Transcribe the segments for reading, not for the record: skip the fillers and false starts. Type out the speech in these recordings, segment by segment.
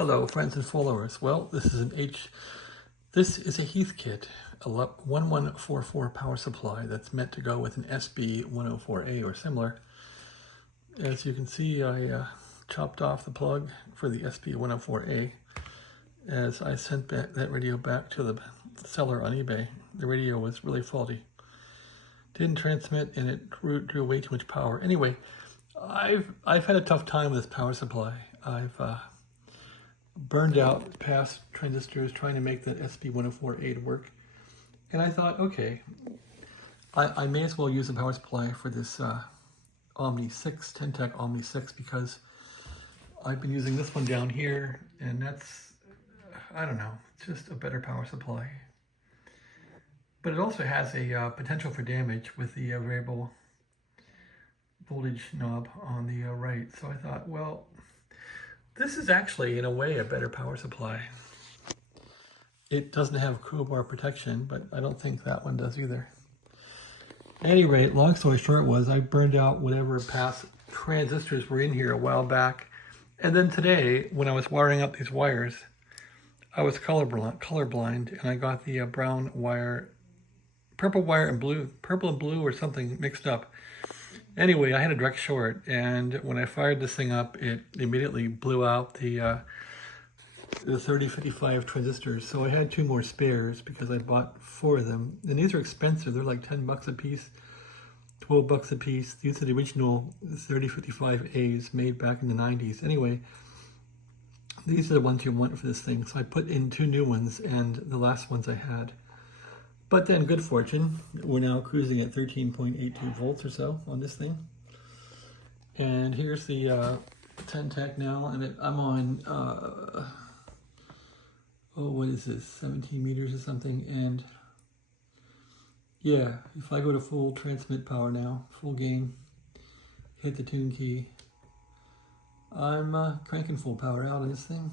Hello, friends and followers. Well, this is a Heath Kit, a 1144 power supply that's meant to go with an SB104A or similar. As you can see, I chopped off the plug for the SB104A as I sent that radio back to the seller on eBay. The radio was really faulty. Didn't transmit and it drew way too much power. Anyway, I've had a tough time with this power supply. I've burned out past transistors trying to make that SB104A work. And I thought, okay, I may as well use a power supply for this Omni 6, TEC Omni 6, because I've been using this one down here, and that's, I don't know, just a better power supply. But it also has a potential for damage with the variable voltage knob on the right. So I thought, well, this is actually, in a way, a better power supply. It doesn't have crowbar protection, but I don't think that one does either. At any rate, long story short was I burned out whatever past transistors were in here a while back. And then today, when I was wiring up these wires, I was colorblind, and I got the brown wire, purple wire and blue, purple and blue or something mixed up. Anyway, I had a direct short, and when I fired this thing up, it immediately blew out the 3055 transistors. So I had 2 more spares because I bought 4 of them. And these are expensive. They're like 10 bucks a piece, 12 bucks a piece. These are the original 3055As made back in the 90s. Anyway, these are the ones you want for this thing. So I put in 2 new ones and the last ones I had. But then, good fortune, we're now cruising at 13.82 volts or so on this thing. And here's the TEC now, and I'm on, what is this, 17 meters or something. And yeah, if I go to full transmit power now, full gain, hit the tune key, I'm cranking full power out on this thing.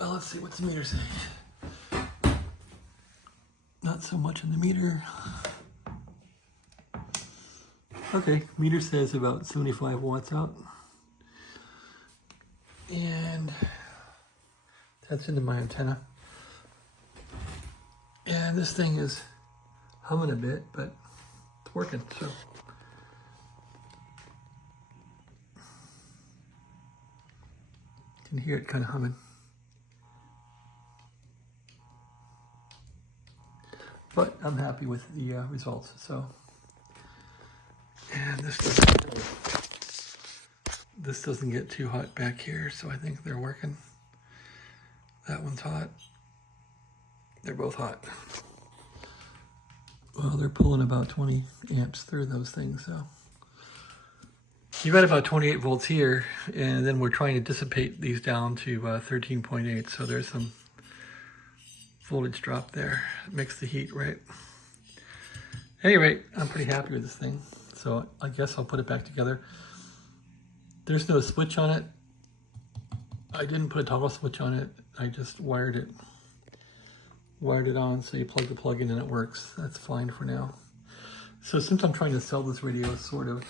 Well, let's see, what's the meter say? Not so much in the meter. Okay, meter says about 75 watts out. And that's into my antenna. And this thing is humming a bit, but it's working, so. You can hear it kind of humming. But I'm happy with the results, so. And this doesn't get too hot back here, so I think they're working. That one's hot. They're both hot. Well, they're pulling about 20 amps through those things, so. You've got about 28 volts here, and then we're trying to dissipate these down to 13.8, so there's some voltage drop there. It makes the heat, right? At any rate, I'm pretty happy with this thing, so I guess I'll put it back together. There's no switch on it. I didn't put a toggle switch on it. I just wired it on, so you plug the plug in and it works. That's fine for now. So since I'm trying to sell this radio, sort of,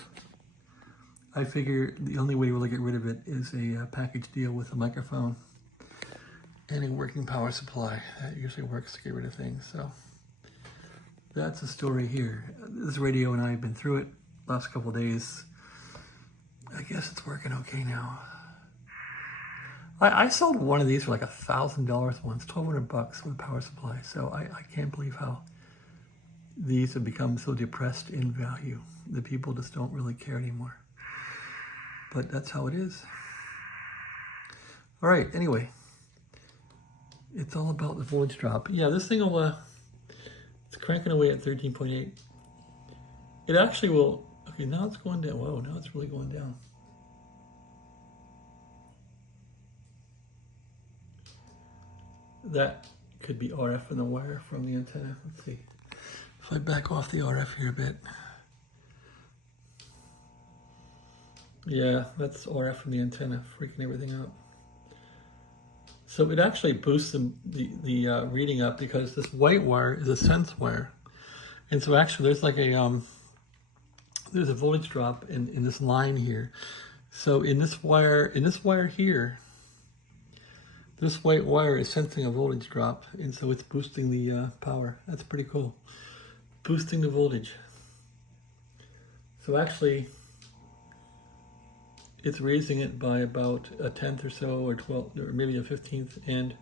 I figure the only way to really get rid of it is a package deal with a microphone and a working power supply. That usually works to get rid of things. So that's the story here. This radio and I have been through it last couple of days. I guess it's working okay now. I sold one of these for like $1,000 once, 1,200 bucks with a power supply. So I can't believe how these have become so depressed in value. The people just don't really care anymore. But that's how it is. All right, anyway. It's all about the voltage drop. Yeah, this thing will, it's cranking away at 13.8. It actually will, okay, now it's going down. Whoa, now it's really going down. That could be RF in the wire from the antenna. Let's see. If I back off the RF here a bit. Yeah, that's RF from the antenna, freaking everything out. So it actually boosts the reading up because this white wire is a sense wire. And so actually there's like a, there's a voltage drop in this line here. So in this wire here, This white wire is sensing a voltage drop, and so it's boosting the power. That's pretty cool. Boosting the voltage. So actually, it's raising it by about a 1/10 or so, or 12, or maybe a 15th, and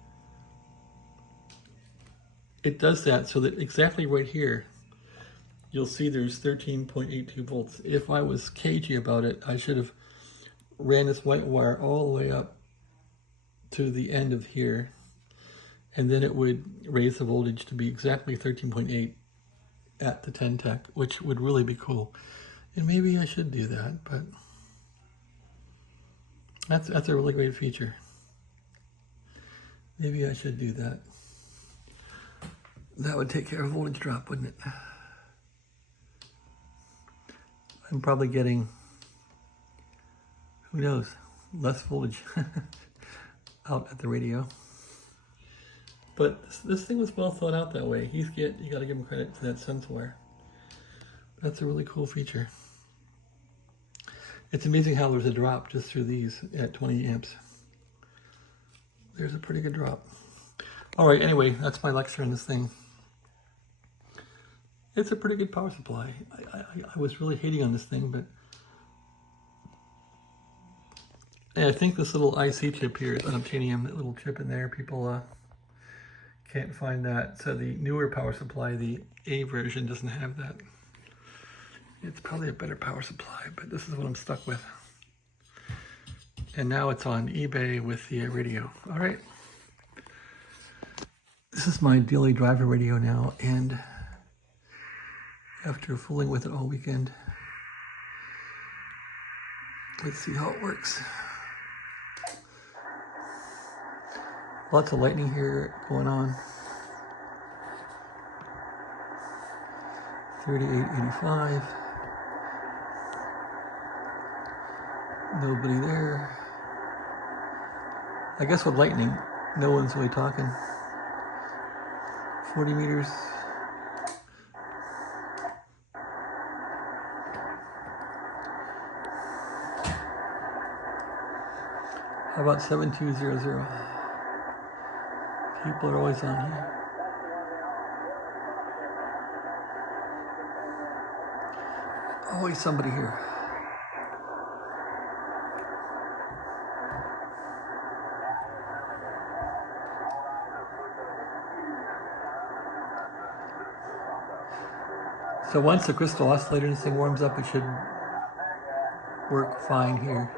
it does that so that exactly right here, you'll see there's 13.82 volts. If I was cagey about it, I should have ran this white wire all the way up to the end of here, and then it would raise the voltage to be exactly 13.8 at the 10 TEC, which would really be cool. And maybe I should do that, but that's a really great feature. Maybe I should do that. That would take care of voltage drop, wouldn't it? I'm probably getting, who knows, less voltage out at the radio. But this thing was well thought out that way. Heathkit, you gotta give him credit for that sense wire. That's a really cool feature. It's amazing how there's a drop just through these at 20 amps. There's a pretty good drop. All right, anyway, that's my lecture on this thing. It's a pretty good power supply. I was really hating on this thing, but I think this little IC chip here is unobtainium, that little chip in there, people can't find that. So the newer power supply, the A version, doesn't have that. It's probably a better power supply, but this is what I'm stuck with. And now it's on eBay with the radio. All right. This is my daily driver radio now, and after fooling with it all weekend, let's see how it works. Lots of lightning here going on. 3885. Nobody there. I guess with lightning, no one's really talking. 40 meters. How about 7200? People are always on here. Always somebody here. So once the crystal oscillator in this thing warms up, it should work fine here.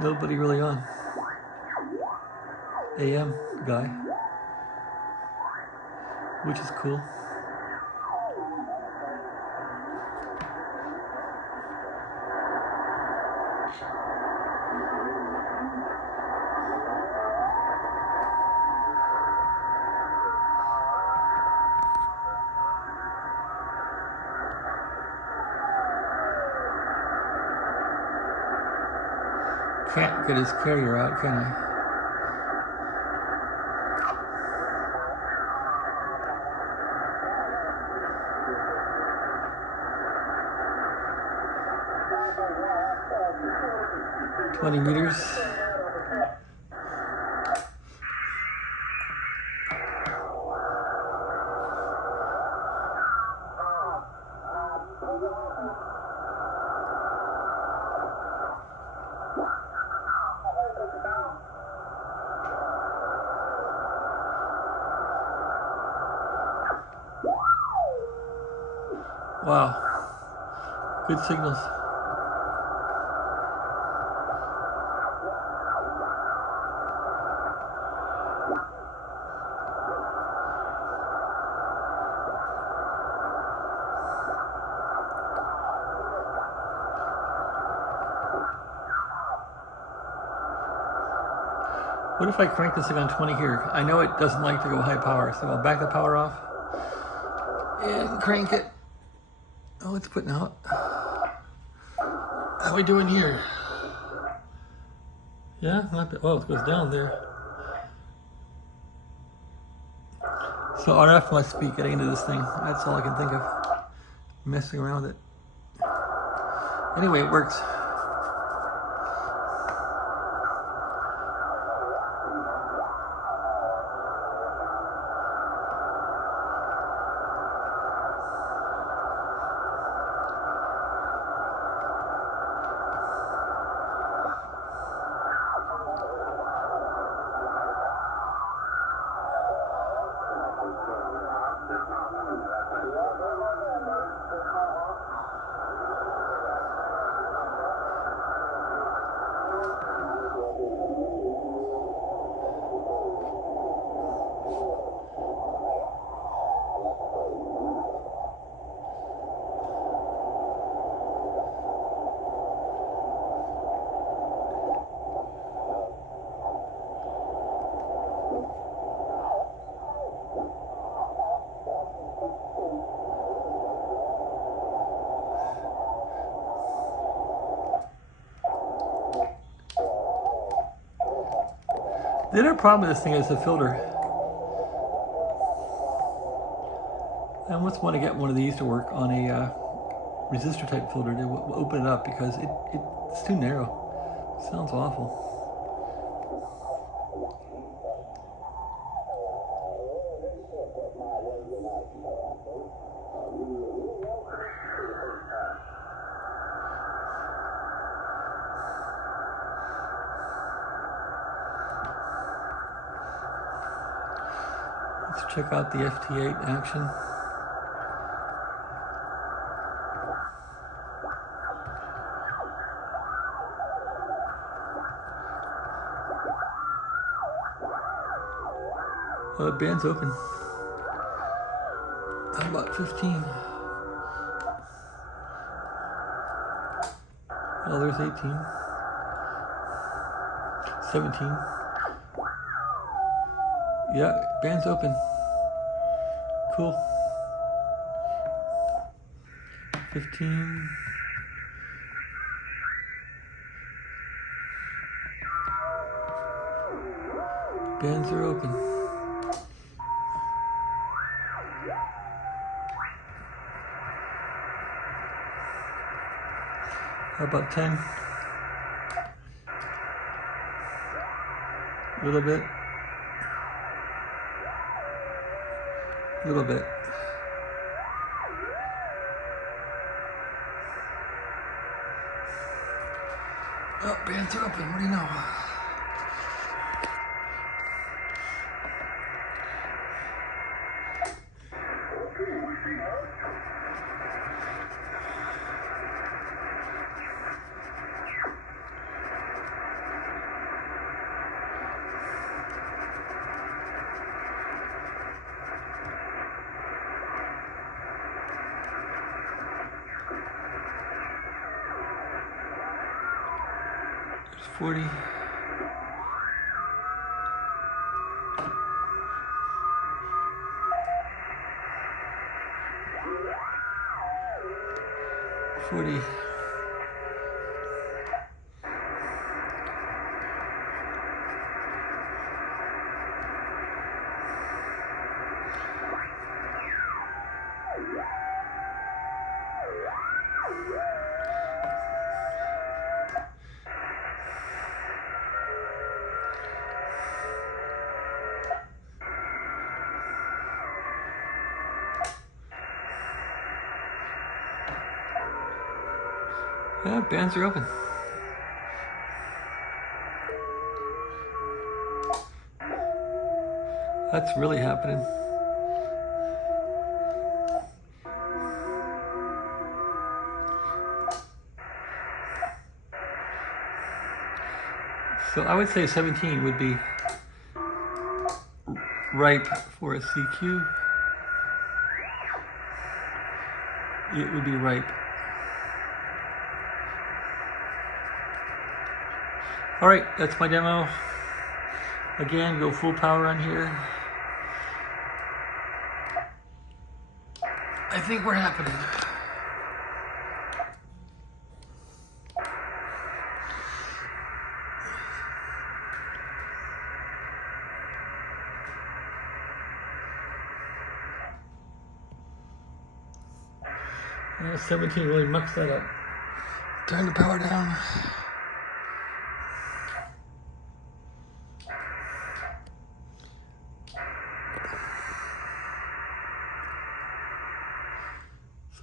Nobody really on. AM guy, which is cool. Can't get his carrier out, can I? $20 meters. Wow, good signals. What if I crank this thing on 20 here? I know it doesn't like to go high power, so I'll back the power off and crank it. Oh, it's putting out. How are we doing here? Yeah, not bad. Oh, it goes down there. So RF must be getting into this thing. That's all I can think of. Messing around with it. Anyway, it works. The other problem with this thing is the filter. I almost want to get one of these to work on a resistor type filter to open it up because it's too narrow. It sounds awful. Let's check out the FT8 action. Oh, the band's open. How about 15? Oh, there's 18. 17. Yeah, band's open. Cool. 15. Bands are open. How about 10? A little bit. A little bit. Oh, bands are open. What do you know? There's 40. Yeah, bands are open. That's really happening. So I would say 17 would be ripe for a CQ. It would be ripe. All right, that's my demo. Again, go full power on here. I think we're happening. 17 really mucks that up. Turn the power down.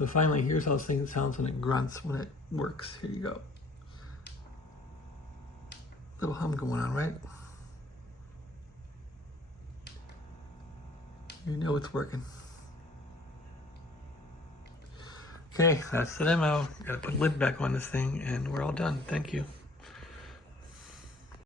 So finally, here's how this thing sounds when it grunts, when it works. Here you go. Little hum going on, right? You know it's working. Okay, that's the demo. Gotta put the lid back on this thing and we're all done. Thank you.